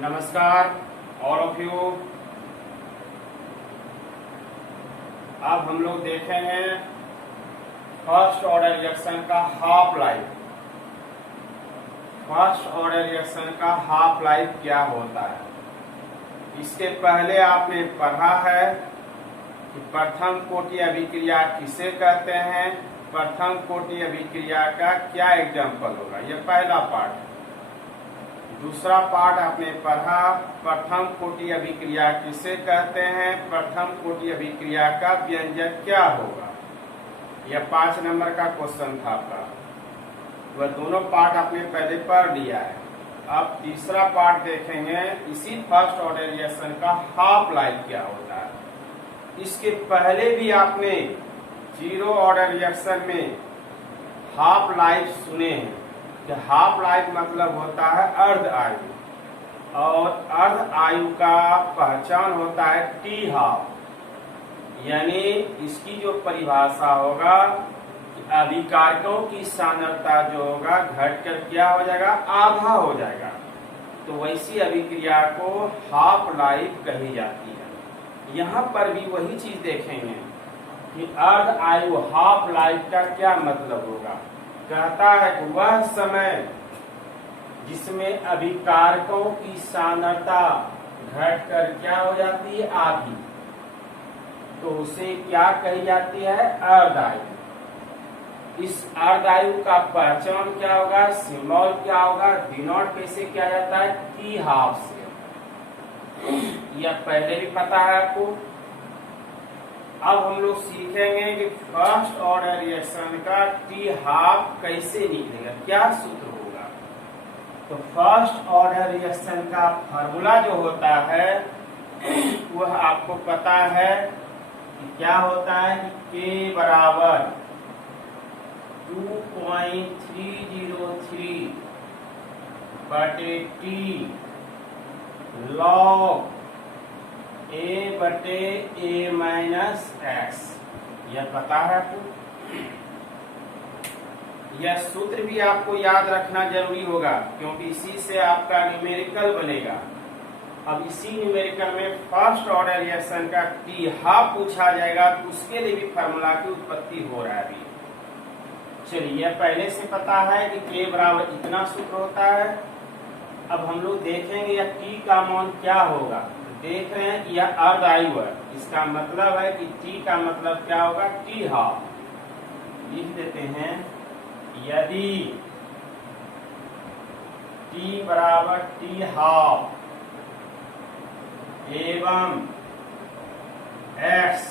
नमस्कार all of you. अब हम लोग देखेंगे फर्स्ट ऑर्डर रिएक्शन का half life. First order reaction का हाफ लाइफ क्या होता है। इसके पहले आपने पढ़ा है कि प्रथम कोटि अभिक्रिया किसे कहते हैं, प्रथम कोटि अभिक्रिया का क्या एग्जाम्पल होगा, यह पहला पार्ट है। दूसरा पार्ट आपने पढ़ा प्रथम कोटि अभिक्रिया किसे कहते हैं, प्रथम कोटि अभिक्रिया का व्यंजक क्या होगा। यह 5 नंबर का क्वेश्चन था आपका, वह दोनों पार्ट आपने पहले पढ़ लिया है। अब तीसरा पार्ट देखेंगे इसी फर्स्ट ऑर्डर रिएक्शन का हाफ लाइफ क्या होता है। इसके पहले भी आपने जीरो ऑर्डर रिएक्शन में हाफ लाइफ सुने हैं कि हाफ लाइफ मतलब होता है अर्ध आयु, और अर्ध आयु का पहचान होता है टी हाफ। यानी इसकी जो परिभाषा होगा कि अभिकारकों की सांद्रता जो होगा घटकर क्या हो जाएगा, आधा हो जाएगा। तो वैसी अभिक्रिया को हाफ लाइफ कही जाती है। यहाँ पर भी वही चीज देखेंगे कि अर्ध आयु हाफ लाइफ का क्या मतलब होगा। कहता है कि वह समय जिसमें अभिकारकों की सांद्रता घटकर क्या हो जाती है, आधी, तो उसे क्या कही जाती है, अर्धायु। इस अर्धायु का पहचान क्या होगा, सिंबल क्या होगा, डिनोट कैसे किया जाता है, टी हाफ से। यह पहले भी पता है आपको। अब हम लोग सीखेंगे कि फर्स्ट ऑर्डर रिएक्शन का टी हाफ कैसे निकलेगा, क्या सूत्र होगा। तो फर्स्ट ऑर्डर रिएक्शन का फार्मूला जो होता है वह आपको पता है कि क्या होता है कि K बराबर 2.303 बटे टी लॉग A बटे A माइनस एक्स, यह पता है आपको। यह सूत्र भी आपको याद रखना जरूरी होगा क्योंकि इसी से आपका न्यूमेरिकल बनेगा। अब इसी न्यूमेरिकल में फर्स्ट ऑर्डर रिएक्शन का टी हाफ पूछा जाएगा तो उसके लिए भी फार्मूला की उत्पत्ति हो रहा है अभी। चलिए यह पहले से पता है कि K बराबर इतना सूत्र होता है। अब हम लोग देखेंगे यह टी का मान क्या होगा। देख रहे हैं कि यह अर्ध आयु है, इसका मतलब है कि टी का मतलब क्या होगा, टी हाफ। लिख देते हैं यदि टी बराबर टी हाफ एवं एक्स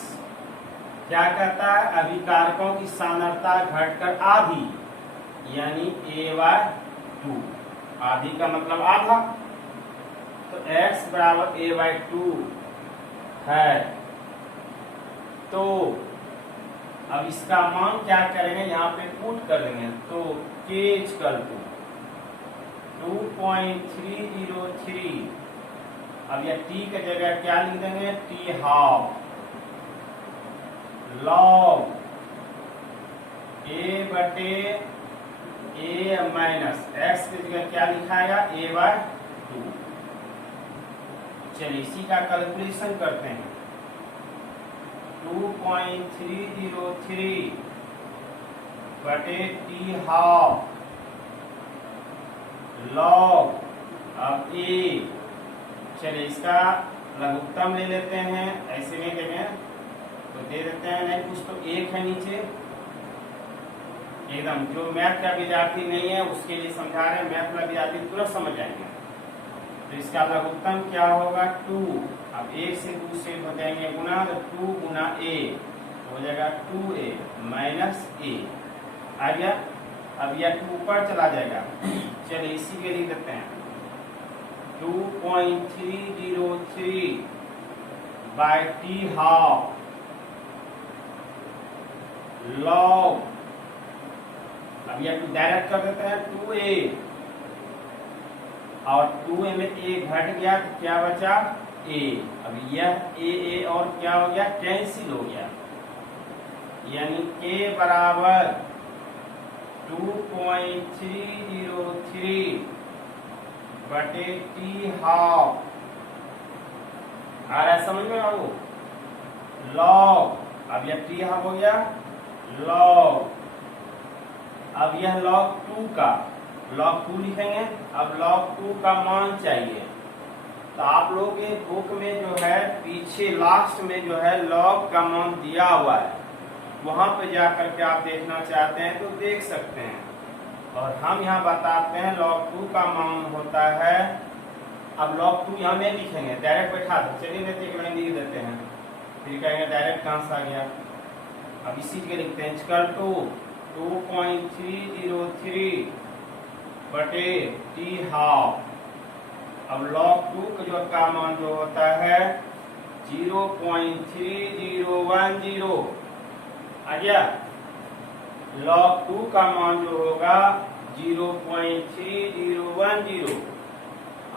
क्या कहता है, अभिकारकों की सांद्रता घटकर आधी, यानी A/2। आधी का मतलब आधा, तो x बराबर A/2 है। तो अब इसका मान क्या करेंगे, यहाँ पे पुट कर देंगे। तो K इक्वल टू 2.303, अब यह t की जगह क्या लिख देंगे, टी हाफ लॉग A बटे A माइनस एक्स की जगह क्या लिखाएगा, A/2। चलिए इसी का कैलकुलेशन करते हैं। 2.303 बटे टी हाफ लॉग अब A। चलिए इसका लघुत्तम ले लेते हैं, ऐसे नहीं देंगे तो दे देते हैं, नहीं कुछ तो एक है नीचे एकदम। जो मैथ का विद्यार्थी नहीं है उसके लिए समझा रहे हैं, मैथ का विद्यार्थी तुरंत समझ जाएंगे। तो इसका लघुत्तम क्या होगा, 2। अब 1 से 2 से हो जाएंगे गुना, तो 2 गुना A हो जाएगा 2A माइनस A आ गया। अब यह 2 ऊपर चला जाएगा। चलिए इसी के लिख देते हैं 2.303 बाय टी हाफ लॉग, अब यह डायरेक्ट कर देते हैं 2A, और 2A में A घट गया तो क्या बचा, A। अब यह A और क्या हो गया, कैंसिल हो गया। यानी K बराबर 2.303 बटे टी हाफ। आ रहा है समझ में बाबू? लॉग, अब यह टी हाफ हो गया लॉग, अब यह log 2 का log 2 लिखेंगे। अब log 2 का मान चाहिए, तो आप लोग के बुक में जो है पीछे लास्ट में जो है log का मान दिया हुआ है, वहां पे जाकर के आप देखना चाहते हैं तो देख सकते हैं। और हम यहाँ बताते हैं log 2 का मान होता है, अब log 2 यहाँ में लिखेंगे, डायरेक्ट बैठा दो, चलिए नहीं एक लाइन लिख देते हैं, फिर कहेंगे डायरेक्ट कहाँ से आ गया। अब इसी के लिखते हैं इक्वल टू 2.303 बटे टी हाफ। अब log 2 का मान जो होता है 0.3010 आ गया। log 2 का मान जो होगा 0.3010।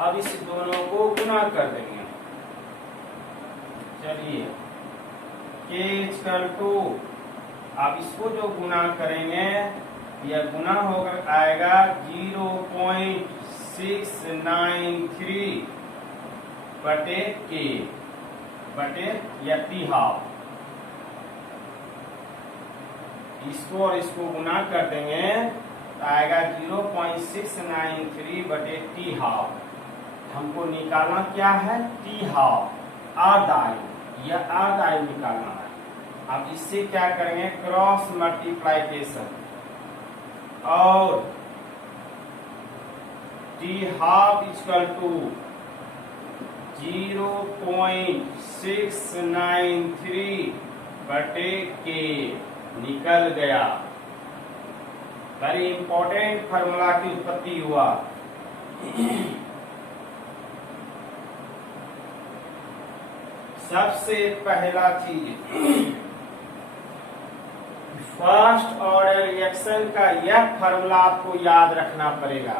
अब इस दोनों को गुना कर देंगे। चलिए के इक्वल टू, अब इसको जो गुना करेंगे यह गुना होकर आएगा 0.693 बटे के बटे या टी हाफ। इसको और इसको गुना कर देंगे तो आएगा 0.693 बटे टी हाफ। हमको निकालना क्या है? टी हाफ, अर्ध आयु, यह अर्ध आयु निकालना है। अब इससे क्या करेंगे? क्रॉस मल्टीप्लाइकेशन, और टी हाफ इक्वल टू 0.693 बटे के निकल गया। वेरी इंपॉर्टेंट फार्मूला की उत्पत्ति हुआ। सबसे पहला चीज फर्स्ट ऑर्डर रिएक्शन का यह फार्मूला आपको याद रखना पड़ेगा।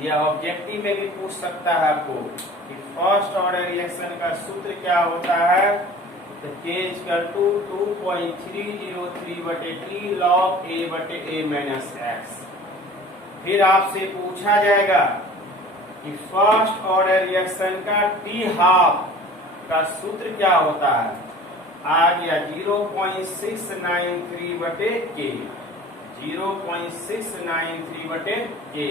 यह ऑब्जेक्टिव में भी पूछ सकता है आपको कि फर्स्ट ऑर्डर रिएक्शन का सूत्र क्या होता है। तो के इक्वल टू 2.303 बटे टी लॉग ए बटे ए माइनस एक्स। फिर आपसे पूछा जाएगा कि फर्स्ट ऑर्डर रिएक्शन का टी हाफ का सूत्र क्या होता है। आ गया 0.693 बटे के, 0.693 बटे के।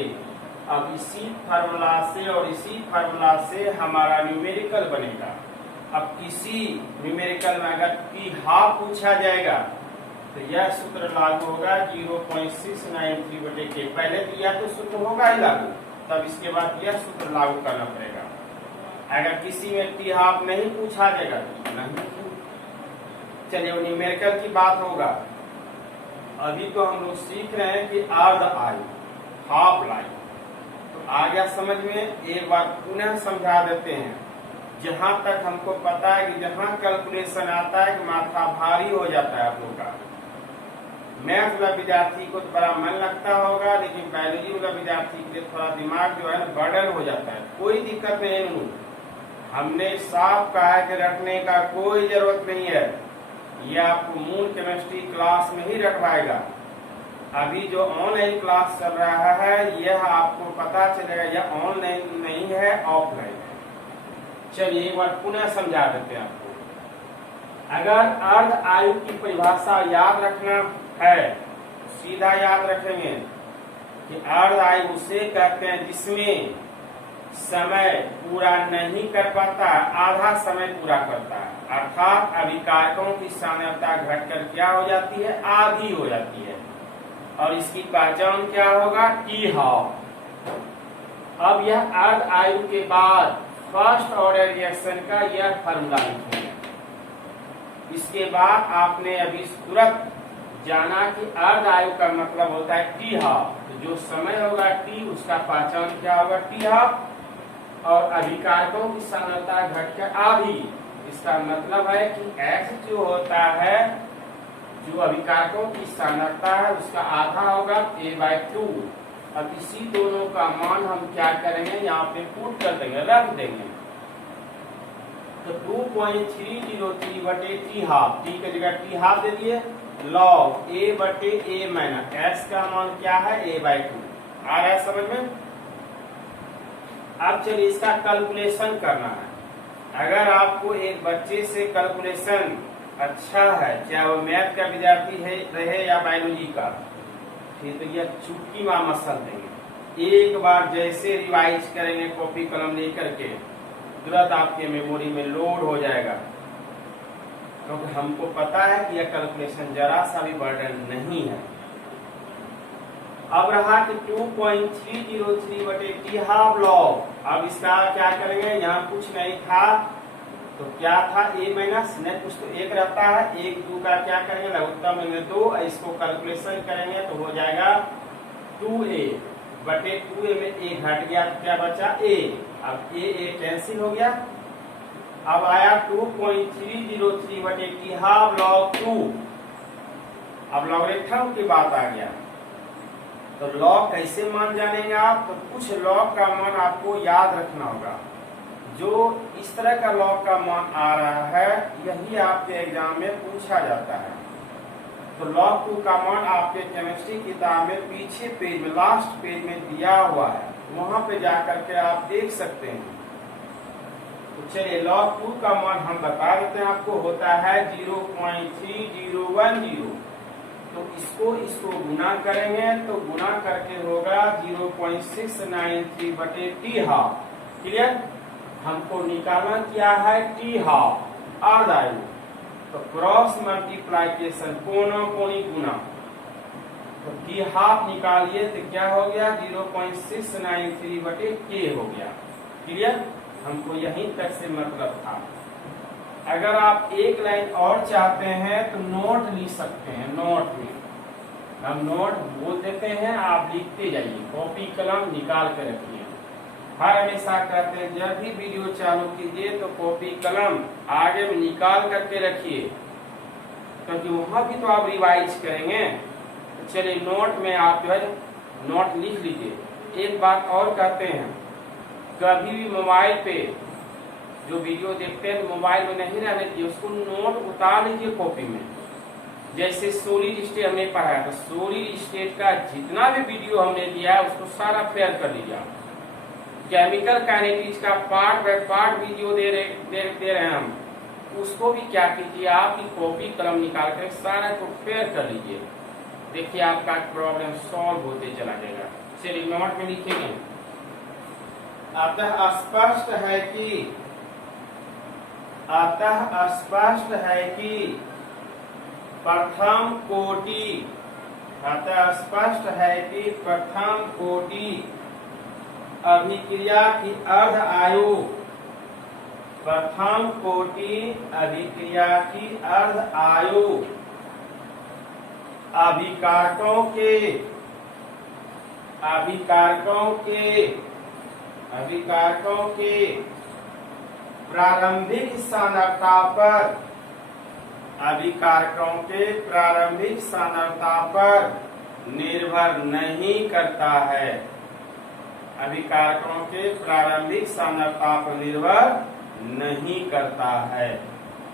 अब इसी फार्मूला से और इसी फार्मूला से हमारा न्यूमेरिकल बनेगा। अब किसी न्यूमेरिकल में अगर टी हाफ पूछा जाएगा तो यह सूत्र लागू होगा 0.693 बटे के। पहले तो यह तो सूत्र होगा ही लागू, तब इसके बाद यह सूत्र लागू करना पड़ेगा। अगर किसी में टी हाफ नहीं पूछा जाएगा तो नहीं। चलिए न्यूमेरिकल की बात होगा। अभी तो हम लोग सीख रहे हैं कि अर्ध आयु, हाफ लाइफ। तो आ गया समझ में? एक बार पुनः समझा देते हैं। जहां तक हमको पता है कि जहां कैलकुलेशन आता है कि माथा भारी हो जाता है आप लोग का। मैथ वाला विद्यार्थी को तो बड़ा मन लगता होगा, लेकिन बायोलॉजी वाला विद्यार्थी के लिए थोड़ा दिमाग जो है ना बर्डन हो जाता है। कोई दिक्कत नहीं, हमने साफ कहा है कि रटने का कोई जरूरत नहीं है। ये आपको मूल केमिस्ट्री क्लास में ही रखवाएगा। अभी जो ऑनलाइन क्लास चल रहा है यह आपको पता चलेगा यह ऑनलाइन नहीं है, ऑफलाइन है। चलिए एक बार पुनः समझा देते हैं आपको। अगर अर्ध आयु की परिभाषा याद रखना है तो सीधा याद रखेंगे कि अर्ध आयु उसे कहते हैं जिसमें समय पूरा नहीं कर पाता, आधा समय पूरा करता है। अर्थात अभिकारकों की सांद्रता घटकर क्या हो जाती है? आधी हो जाती है। और इसकी पहचान क्या होगा? T half. अब यह अर्ध आयु के बाद फर्स्ट ऑर्डर रिएक्शन का यह फार्मूला लिखेंगे। इसके बाद आपने अभी तुरंत जाना कि अर्ध आयु का मतलब होता है टी हाफ। तो जो समय होगा टी, उसका पहचान क्या होगा? T half. और अभिकारकों की सांद्रता घटकर आधी, इसका मतलब है कि एक्स जो होता है, जो अभिकारकों की सांद्रता है उसका आधा होगा a/2। अब इसी दोनों का मान हम क्या करेंगे? यहाँ पे पुट कर देंगे, रख देंगे। तो 2.303 बटे टी हाफ, टी की जगह टी हाफ दे दिए, लॉग ए बटे ए माइनस एक्स का मान क्या है? a/2। आ रहा है समझ में? अब चलिए इसका कैलकुलेशन करना है। अगर आपको एक बच्चे से कैलकुलेशन अच्छा है, चाहे वो मैथ का विद्यार्थी है रहे या बायोलॉजी का, फिर तो यह चुटकी मार मसल देंगे। एक बार जैसे रिवाइज करेंगे कॉपी कलम लेकर के, तुरंत आपके मेमोरी में लोड हो जाएगा, क्योंकि हमको पता है कि यह कैलकुलेशन जरा सा भी बर्डन नहीं है। अब रहा कि 2.303 बटे टी हाफ लॉग। अब इसका क्या करेंगे, यहाँ कुछ नहीं था तो क्या था a माइनस, नहीं कुछ तो एक रहता है, 1 2 का क्या करेंगे लघुत्तम में 2, इसको कैलकुलेशन करेंगे तो हो जाएगा 2a बटे 2a में a घट गया तो क्या बचा a। अब a कैंसिल हो गया। अब आया 2.303 बटे टी हाफ लॉग 2। अब लॉगरिथम की बात आ गया, तो लॉग कैसे मान जानेंगे आप? तो कुछ लॉग का मान आपको याद रखना होगा। जो इस तरह का लॉग का मान आ रहा है, यही आपके एग्जाम में पूछा जाता है। तो लॉग 2 का मान आपके केमिस्ट्री किताब में पीछे पेज में, लास्ट पेज में दिया हुआ है, वहां पे जाकर के आप देख सकते हैं। तो चलिए लॉग 2 का मान हम बता देते हैं आपको, होता है 0.3010। तो इसको गुना करेंगे तो गुना करके होगा 0.693 बटे टी हाफ। क्लियर? हमको निकालना क्या है, टी हाफ अर्ध आयु। तो क्रॉस मल्टीप्लाइकेशन, कोना कोनी गुना, तो टी हाफ निकालिए तो क्या हो गया 0.693 बटे के हो गया। क्लियर? हमको यहीं तक से मतलब था। अगर आप एक लाइन और चाहते हैं तो नोट लिख सकते हैं, नोट में हम नोट बोल देते हैं, आप लिखते जाइए, कॉपी कलम निकाल कर रखिए। हर हमेशा कहते हैं जब भी वीडियो चालू कीजिए तो कॉपी कलम आगे में निकाल करके रखिए, क्योंकि वहां भी तो आप रिवाइज करेंगे। तो चलिए नोट में आप जो है नोट लिख लीजिए। एक बात और कहते हैं, कभी भी मोबाइल पे जो वीडियो देखते हैं तो मोबाइल में नहीं रहने चाहिए, उसको नोट उतार लीजिए कॉपी में। जैसे सोलिड स्टेट हमने पढ़ा है, तो सोलिड स्टेट का जितना भी वीडियो हमने दिया है उसको सारा फेयर कर लीजिए। केमिकल काइनेटिक्स का पार्ट बाय पार्ट वीडियो दे रहे हैं हम, उसको भी क्या कीजिए, आपकी कॉपी कलम निकाल कर सारा को फेयर कर लीजिए। देखिए आपका प्रॉब्लम सॉल्व होते चला जाएगा। चलिए नोट में लिखेंगे, अतः स्पष्ट है कि प्रथम कोटि अभिक्रिया की अर्ध आयु, प्रथम कोटि अभिक्रिया की अर्ध आयु अभिकारकों के प्रारंभिक सांद्रता पर निर्भर नहीं करता है। अभिकारकों के प्रारंभिक सांद्रता पर निर्भर नहीं करता है।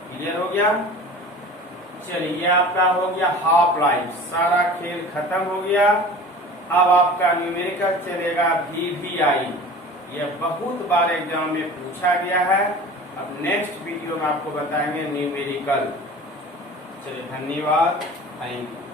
क्लियर हो गया? चलिए आपका हो गया हाफ लाइफ, सारा खेल खत्म हो गया। अब आपका न्यूमेरिकल चलेगा VVI। यह बहुत बार एग्जाम में पूछा गया है। अब नेक्स्ट वीडियो में आपको बताएंगे न्यूमेरिकल। चलिए धन्यवाद, थैंक यू।